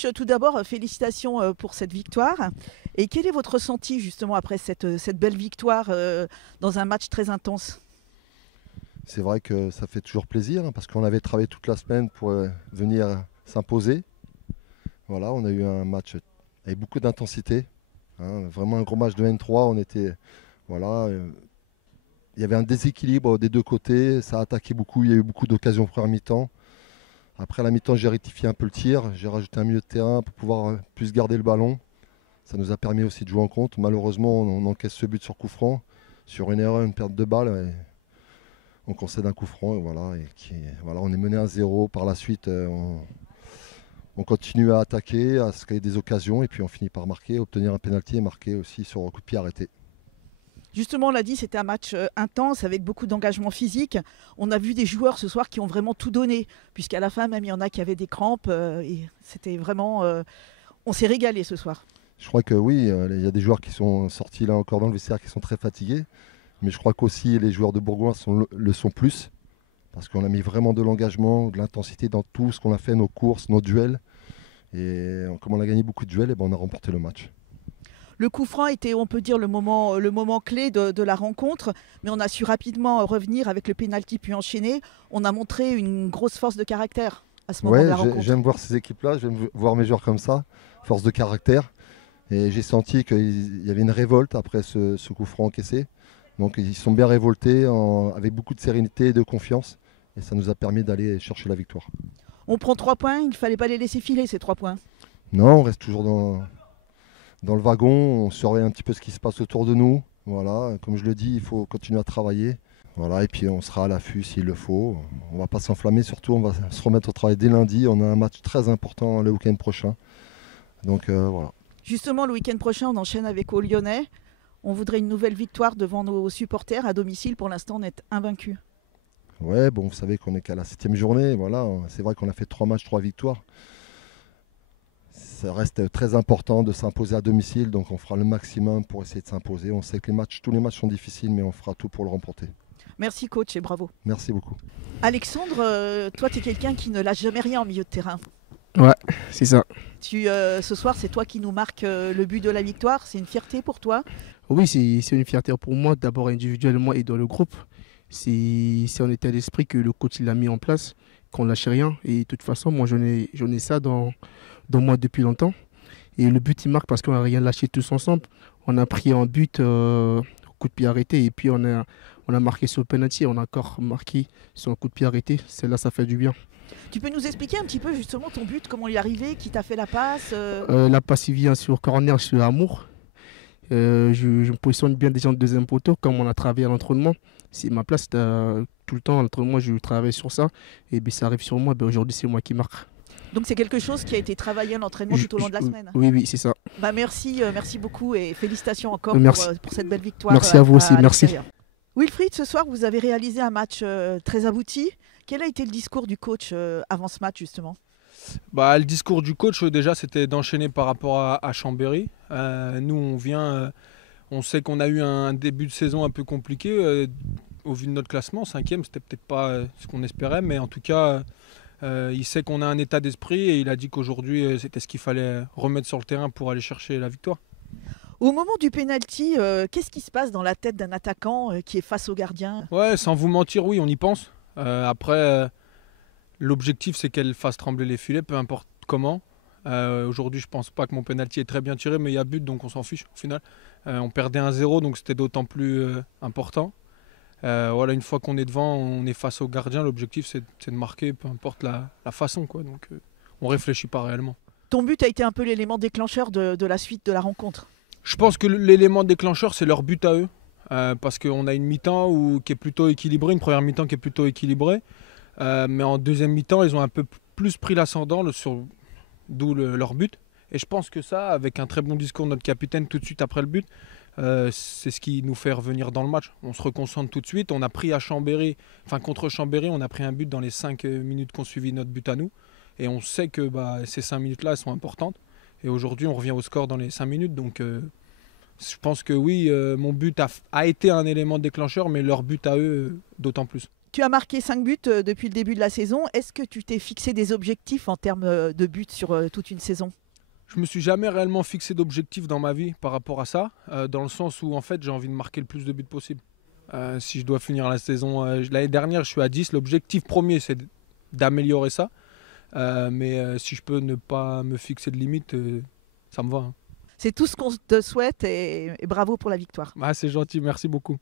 Coach, tout d'abord, félicitations pour cette victoire. Et quel est votre ressenti justement après cette belle victoire dans un match très intense? C'est vrai que ça fait toujours plaisir parce qu'on avait travaillé toute la semaine pour venir s'imposer. Voilà, on a eu un match avec beaucoup d'intensité, hein, vraiment un gros match de N3. On était, voilà, il y avait un déséquilibre des deux côtés, ça a attaqué beaucoup, il y a eu beaucoup d'occasions pour première mi-temps. Après la mi-temps, j'ai rectifié un peu le tir, j'ai rajouté un milieu de terrain pour pouvoir plus garder le ballon. Ça nous a permis aussi de jouer en contre. Malheureusement, on encaisse ce but sur coup franc, sur une erreur, une perte de balle. Et on concède un coup franc, et voilà, voilà, on est mené à 0. Par la suite, on continue à attaquer, à se créer des occasions, et puis on finit par marquer, obtenir un pénalty et marquer aussi sur un coup de pied arrêté. Justement, on l'a dit, c'était un match intense avec beaucoup d'engagement physique. On a vu des joueurs ce soir qui ont vraiment tout donné, puisqu'à la fin, même il y en a qui avaient des crampes. Et c'était vraiment, on s'est régalé ce soir. Je crois que oui, il y a des joueurs qui sont sortis là encore dans le vestiaire qui sont très fatigués. Mais je crois qu'aussi les joueurs de Bourgoin le sont plus. Parce qu'on a mis vraiment de l'engagement, de l'intensité dans tout ce qu'on a fait, nos courses, nos duels. Et comme on a gagné beaucoup de duels, et ben on a remporté le match. Le coup franc était, on peut dire, le moment clé de la rencontre, mais on a su rapidement revenir avec le pénalty puis enchaîner. On a montré une grosse force de caractère à ce moment de la rencontre. J'aime voir ces équipes-là, j'aime voir mes joueurs comme ça, force de caractère. Et j'ai senti qu'il y avait une révolte après ce coup franc encaissé. Donc ils sont bien révoltés avec beaucoup de sérénité et de confiance. Et ça nous a permis d'aller chercher la victoire. On prend 3 points, il ne fallait pas les laisser filer ces 3 points. Non, on reste toujours dans le wagon, on surveille un petit peu ce qui se passe autour de nous. Voilà, comme je le dis, il faut continuer à travailler. Voilà, et puis on sera à l'affût s'il le faut. On ne va pas s'enflammer, surtout on va se remettre au travail dès lundi. On a un match très important le week-end prochain. Donc voilà. Justement, le week-end prochain, on enchaîne avec au Lyonnais. On voudrait une nouvelle victoire devant nos supporters à domicile. Pour l'instant, on est invaincus. Ouais, bon, vous savez qu'on est qu'à la 7e journée. Voilà, c'est vrai qu'on a fait 3 matchs, 3 victoires. Ça reste très important de s'imposer à domicile, donc on fera le maximum pour essayer de s'imposer. On sait que tous les matchs sont difficiles, mais on fera tout pour le remporter. Merci coach et bravo. Merci beaucoup. Alexandre, toi tu es quelqu'un qui ne lâche jamais rien en milieu de terrain. Ouais, c'est ça. Ce soir, c'est toi qui nous marque le but de la victoire. C'est une fierté pour toi? Oui, c'est une fierté pour moi, d'abord individuellement et dans le groupe. C'est un état d'esprit que le coach il a mis en place, qu'on ne lâche rien. Et de toute façon, moi, j'en ai ça dans moi depuis longtemps. Et le but, il marque parce qu'on n'a rien lâché tous ensemble. On a pris un but au coup de pied arrêté et puis on a marqué sur le penalty. On a encore marqué sur un coup de pied arrêté. Celle-là, ça fait du bien. Tu peux nous expliquer un petit peu justement ton but, comment il est arrivé, qui t'a fait la passe La passe, il vient sur corner, sur Amour. Je me positionne bien déjà en deuxième poteau, comme on a travaillé à l'entraînement. C'est ma place, tout le temps à l'entraînement, je travaille sur ça. Et bien ça arrive sur moi, aujourd'hui c'est moi qui marque. Donc c'est quelque chose qui a été travaillé à l'entraînement tout au long de la semaine. Oui, c'est ça. Bah merci beaucoup et félicitations encore pour cette belle victoire. Merci à vous aussi, merci. Wilfried, ce soir vous avez réalisé un match très abouti. Quel a été le discours du coach avant ce match justement? Le discours du coach déjà c'était d'enchaîner par rapport à Chambéry. Nous on sait qu'on a eu un début de saison un peu compliqué au vu de notre classement. 5e, c'était peut-être pas ce qu'on espérait, mais en tout cas il sait qu'on a un état d'esprit et il a dit qu'aujourd'hui c'était ce qu'il fallait remettre sur le terrain pour aller chercher la victoire. Au moment du pénalty, qu'est-ce qui se passe dans la tête d'un attaquant qui est face au gardien? Ouais, sans vous mentir, oui, on y pense. Après, l'objectif c'est qu'elle fasse trembler les filets, peu importe comment. Aujourd'hui, je pense pas que mon penalty est très bien tiré, mais il y a but, donc on s'en fiche au final. On perdait 1-0, donc c'était d'autant plus important. Voilà, une fois qu'on est devant, on est face au gardien. L'objectif c'est de marquer, peu importe la façon, quoi. Donc on réfléchit pas réellement. Ton but a été un peu l'élément déclencheur de la suite de la rencontre. Je pense que l'élément déclencheur c'est leur but à eux. Parce qu'on a une mi-temps qui est plutôt équilibrée, une première mi-temps qui est plutôt équilibrée. Mais en deuxième mi-temps, ils ont un peu plus pris l'ascendant, d'où leur but. Et je pense que ça, avec un très bon discours de notre capitaine tout de suite après le but, c'est ce qui nous fait revenir dans le match. On se reconcentre tout de suite. On a pris contre Chambéry, on a pris un but dans les 5 minutes qu'on suivi notre but à nous. Et on sait que ces 5 minutes-là, elles sont importantes. Et aujourd'hui, on revient au score dans les 5 minutes. Donc je pense que oui, mon but a été un élément déclencheur, mais leur but à eux, d'autant plus. Tu as marqué 5 buts depuis le début de la saison. Est-ce que tu t'es fixé des objectifs en termes de buts sur toute une saison? Je me suis jamais réellement fixé d'objectif dans ma vie par rapport à ça, dans le sens où en fait j'ai envie de marquer le plus de buts possible. Si je dois finir la saison, l'année dernière je suis à 10, l'objectif premier c'est d'améliorer ça. Mais si je peux ne pas me fixer de limite, ça me va. Hein. C'est tout ce qu'on te souhaite et bravo pour la victoire. Ah, c'est gentil, merci beaucoup.